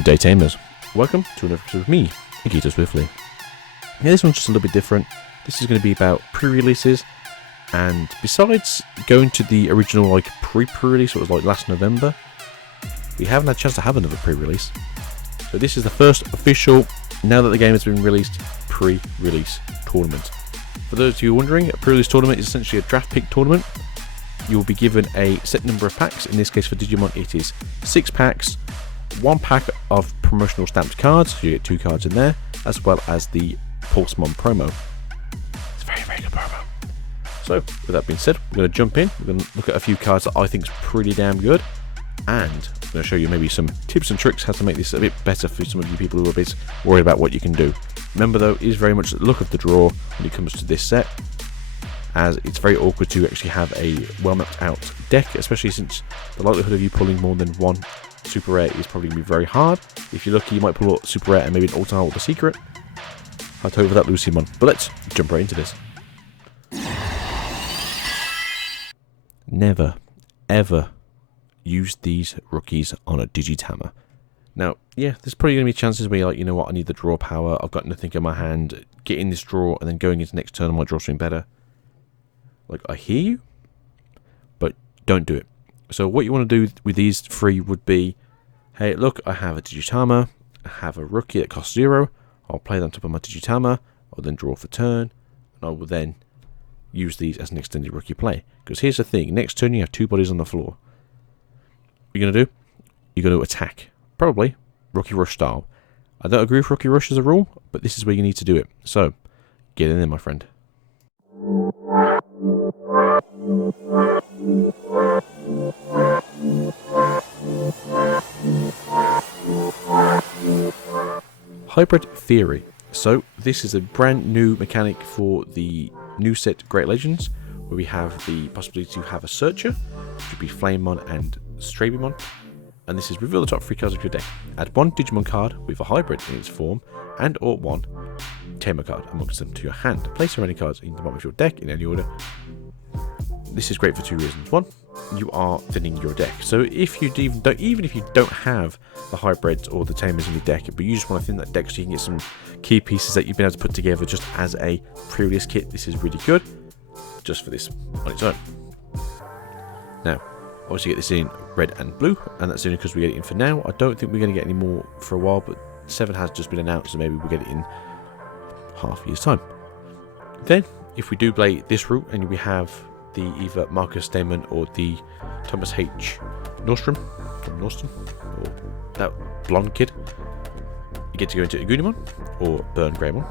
Good day, Tamers. Welcome to another episode of me, Nikita Swiftly. Now, this one's just a little bit different. This is going to be about pre-releases, and besides going to the original pre-release, what was last November, we haven't had a chance to have another pre-release. So this is the first official, now that the game has been released, pre-release tournament. For those of you wondering, a pre-release tournament is essentially a draft pick tournament. You will be given a set number of packs. In this case for Digimon it is 6 packs, 1 pack of promotional stamped cards, so you get 2 cards in there, as well as the Pulsemon promo. It's a very, very good promo. So, with that being said, we're going to jump in, we're going to look at a few cards that I think is pretty damn good, and I'm going to show you maybe some tips and tricks how to make this a bit better for some of you people who are a bit worried about what you can do. Remember though, it is very much the look of the draw when it comes to this set, as it's very awkward to actually have a well mapped out deck, especially since the likelihood of you pulling more than one super rare is probably going to be very hard. If you're lucky, you might pull a super rare and maybe an alternate with a secret. I'd hope for that Lucimon. But let's jump right into this. Never, ever use these rookies on a Digitama. Now, yeah, there's probably going to be chances where you're like, you know what, I need the draw power, I've got nothing in my hand, getting this draw and then going into next turn I might draw something better. Like, I hear you, but don't do it. So what you want to do with these 3 would be, hey, look, I have a Digitama, I have a rookie that costs 0, I'll play that on top of my Digitama, I'll then draw for turn, and I will then use these as an extended rookie play. Because here's the thing, next turn you have 2 bodies on the floor. What you're going to do? You're going to attack. Probably Rookie Rush style. I don't agree with Rookie Rush as a rule, but this is where you need to do it. So, get in there, my friend. Hybrid Theory. So this is a brand new mechanic for the new set Great Legends, where we have the possibility to have a Searcher, which would be Flamemon and Strabimon, and this is reveal the top 3 cards of your deck. Add 1 Digimon card with a hybrid in its form, and or 1 Tamer card amongst them to your hand. Place your remaining cards in the bottom of your deck in any order. This is great for 2 reasons. 1, you are thinning your deck. So if you even if you don't have the hybrids or the tamers in your deck, but you just want to thin that deck so you can get some key pieces that you've been able to put together just as a pre-release kit, this is really good just for this on its own. Now, obviously get this in red and blue, and that's only because we get it in for now. I don't think we're going to get any more for a while, but 7 has just been announced, so maybe we'll get it in half a year's time. Then, if we do play this route and we have the either Marcus Damon or the Thomas H. Nordstrom from Norston, or that blonde kid, you get to go into Agunimon or Burn Greymon.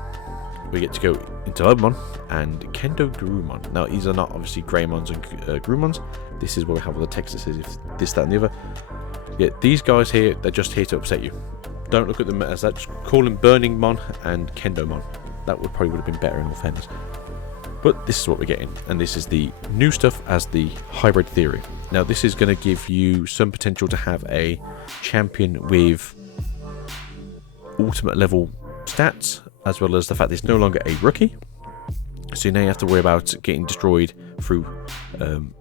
We get to go into Herbamon and Kendo Garurumon. Now, these are not obviously Greymons and Garurumons. This is where we have all the text that says if this, that, and the other. Yeah, these guys here, they're just here to upset you. Don't look at them as that. Just call them Burning Mon and Kendomon. That would have been better in all fairness. But this is what we're getting, and this is the new stuff as the Hybrid Theory. Now, this is going to give you some potential to have a champion with ultimate level stats, as well as the fact that it's no longer a rookie. So now you have to worry about getting destroyed through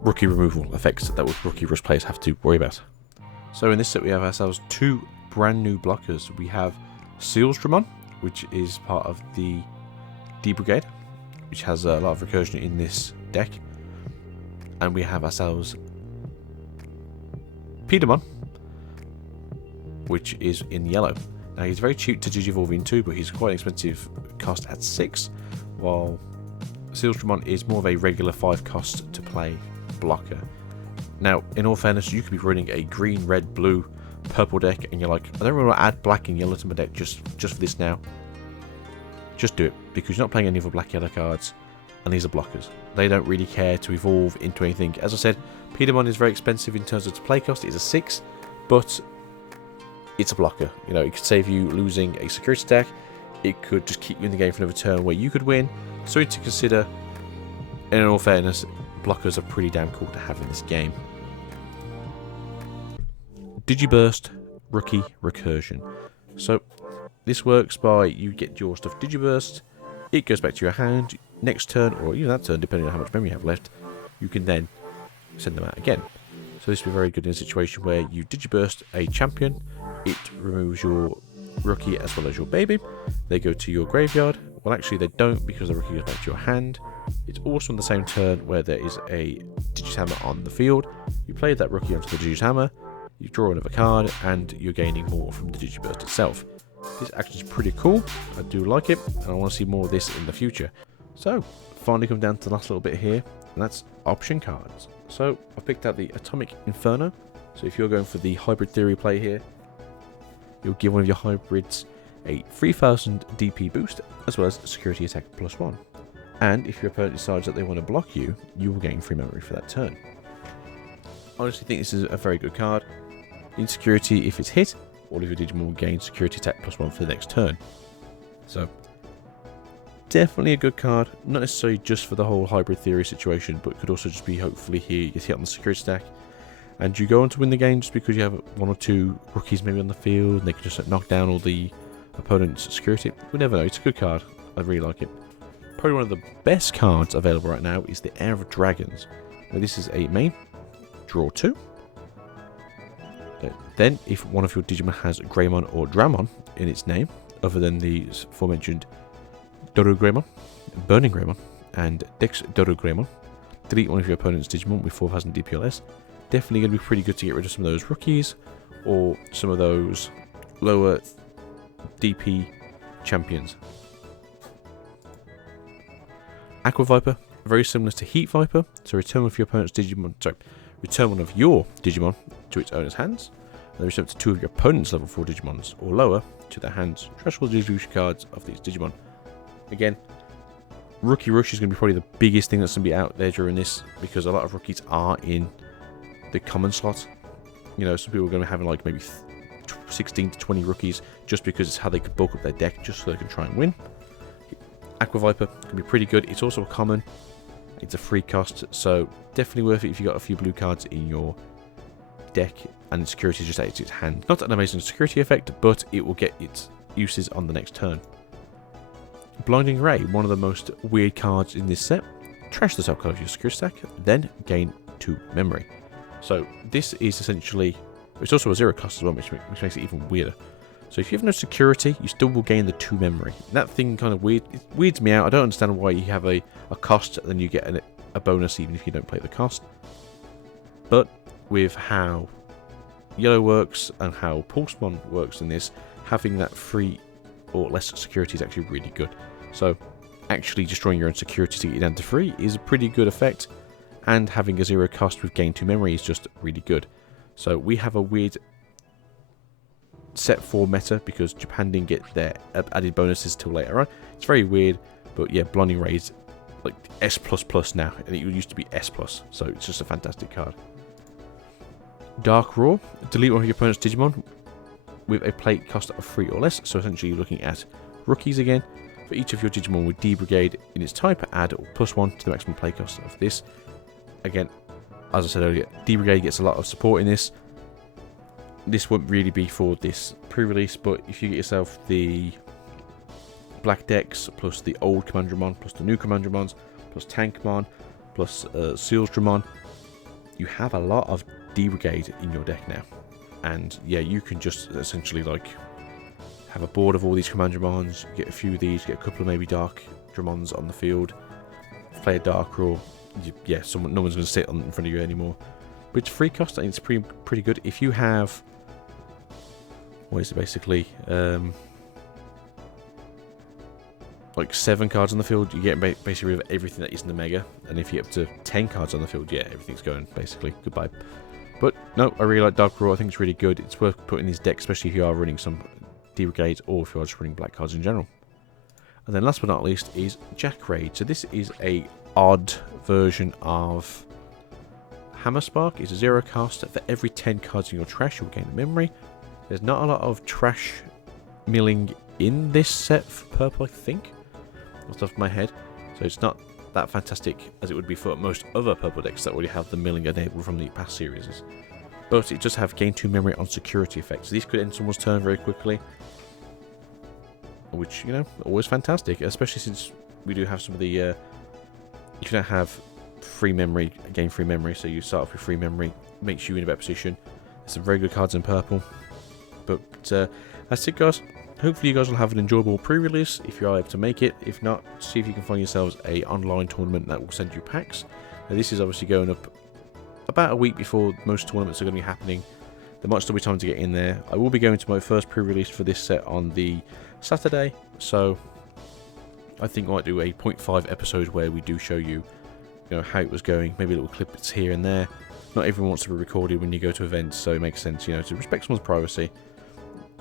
rookie removal effects that Rookie Rush players have to worry about. So in this set we have ourselves 2 brand new blockers. We have Sealstramon, which is part of the D Brigade, which has a lot of recursion in this deck. And we have ourselves Piedmon, which is in yellow. Now he's very cheap to Digivolve into, but he's quite an expensive cost at 6, while Sealstramon is more of a regular 5 cost to play blocker. Now, in all fairness, you could be running a green, red, blue, purple deck, and you're like, I don't really want to add black and yellow to my deck just for this now. Just do it, because you're not playing any of the black yellow cards, and these are blockers. They don't really care to evolve into anything. As I said, Piedmon is very expensive in terms of its play cost. It's a 6, but it's a blocker. You know, it could save you losing a security stack. It could just keep you in the game for another turn where you could win. So to consider, and in all fairness, blockers are pretty damn cool to have in this game. Digiburst Rookie Recursion. So this works by you get your stuff Digiburst, it goes back to your hand, next turn, or even that turn, depending on how much memory you have left, you can then send them out again. So this will be very good in a situation where you Digiburst a champion, it removes your rookie as well as your baby. They go to your graveyard. Well, actually they don't, because the rookie goes back to your hand. It's also on the same turn where there is a Digitammer on the field. You play that rookie onto the Digitammer, you draw another card, and you're gaining more from the Digiburst itself. This action is pretty cool. I do like it, and I want to see more of this in the future. So, finally come down to the last little bit here, and that's option cards. So, I've picked out the Atomic Inferno. So if you're going for the Hybrid Theory play here, you'll give one of your hybrids a 3000 DP boost, as well as security attack +1. And if your opponent decides that they want to block you, you will gain free memory for that turn. I honestly think this is a very good card. In security, if it's hit, all of your Digimon will gain security attack +1 for the next turn. So, definitely a good card. Not necessarily just for the whole Hybrid Theory situation, but could also just be hopefully here you get hit on the security stack, and you go on to win the game just because you have one or two rookies maybe on the field, and they can just knock down all the opponent's security. We never know. It's a good card. I really like it. Probably one of the best cards available right now is the Heir of Dragons. Now, this is a main. Draw 2. Then, if one of your Digimon has Greymon or Dramon in its name, other than the aforementioned Dorogreymon, Burning Greymon, and Dex Dorogreymon, delete one of your opponent's Digimon with 4000 DPLS. Definitely going to be pretty good to get rid of some of those rookies, or some of those lower DP champions. Aqua Viper, very similar to Heat Viper, so return one of your opponent's Digimon, return one of your Digimon to its owner's hands, and then return to 2 of your opponent's level 4 Digimons, or lower, to their hands. Trash all the distribution cards of these Digimon. Again, Rookie Rush is going to be probably the biggest thing that's going to be out there during this, because a lot of rookies are in the common slot. You know, some people are going to be having like maybe 16 to 20 rookies, just because it's how they could bulk up their deck, just so they can try and win. Aqua Viper can be pretty good. It's also a common. It's a free cost, so definitely worth it if you've got a few blue cards in your deck, and security is just added to its hand. Not an amazing security effect, but it will get its uses on the next turn. Blinding Ray, one of the most weird cards in this set. Trash the top card of your security stack, then gain 2 memory. So this is essentially, it's also a 0 cost as well, which makes it even weirder. So if you have no security, you still will gain the 2 memory. That thing kind of it weirds me out. I don't understand why you have a cost, and then you get a bonus even if you don't play the cost. But with how Yellow works and how Pulsemon works in this, having that free or less security is actually really good. So actually destroying your own security to get you down to 3 is a pretty good effect, and having a 0 cost with gain 2 memory is just really good. So we have a weird set 4 meta, because Japan didn't get their added bonuses till later on. It's very weird, but yeah, Blinding Ray is like S++ now, and it used to be S+, so it's just a fantastic card. Dark Roar, delete one of your opponent's Digimon with a play cost of 3 or less, so essentially you're looking at rookies again. For each of your Digimon with D Brigade in its type, add +1 to the maximum play cost of this. Again, as I said earlier, D Brigade gets a lot of support in this. This won't really be for this pre-release, but if you get yourself the Black Dex, plus the old Commandramon, plus the new Commandramons, plus Tankmon, plus Sealsdramon, you have a lot of D Brigade in your deck now. And yeah, you can just essentially like have a board of all these Commandramons, get a few of these, get a couple of maybe Dark Dramons on the field, play a Dark Roar. Yeah, no one's going to sit in front of you anymore. But it's free cost, and it's pretty good. If you have, what is it basically, like 7 cards on the field, you get basically rid of everything that isn't a Mega. And if you get up to 10 cards on the field, yeah, everything's going basically goodbye. But no, I really like Dark Roar. I think it's really good. It's worth putting in this deck, especially if you are running some D Brigades, or if you are just running black cards in general. And then last but not least is Jack Raid. So this is a odd version of Hammer Spark. It's a 0 cost. For every 10 cards in your trash, you'll gain a memory. There's not a lot of trash milling in this set for purple, I think, off the top of my head. So it's not that fantastic as it would be for most other purple decks that already have the milling enabled from the past series. But it does have gain 2 memory on security effects. So these could end someone's turn very quickly, which, you know, always fantastic, especially since we do have some of the you can have free memory, gain free memory, so you start off with free memory, makes you in a better position. There's some very good cards in purple. But that's it, guys. Hopefully you guys will have an enjoyable pre-release if you are able to make it. If not, see if you can find yourselves a online tournament that will send you packs. Now, this is obviously going up about a week before most tournaments are going to be happening. There might still be time to get in there. I will be going to my first pre-release for this set on the Saturday, so I think I might do a 0.5 episode where we do show you, how it was going. Maybe little clips here and there. Not everyone wants to be recorded when you go to events, so it makes sense, to respect someone's privacy.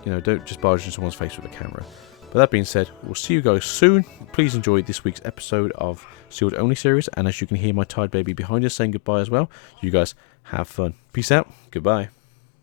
Don't just barge in someone's face with a camera. But that being said, we'll see you guys soon. Please enjoy this week's episode of Sealed Only series. And as you can hear my Tide Baby behind us saying goodbye as well, you guys have fun. Peace out. Goodbye.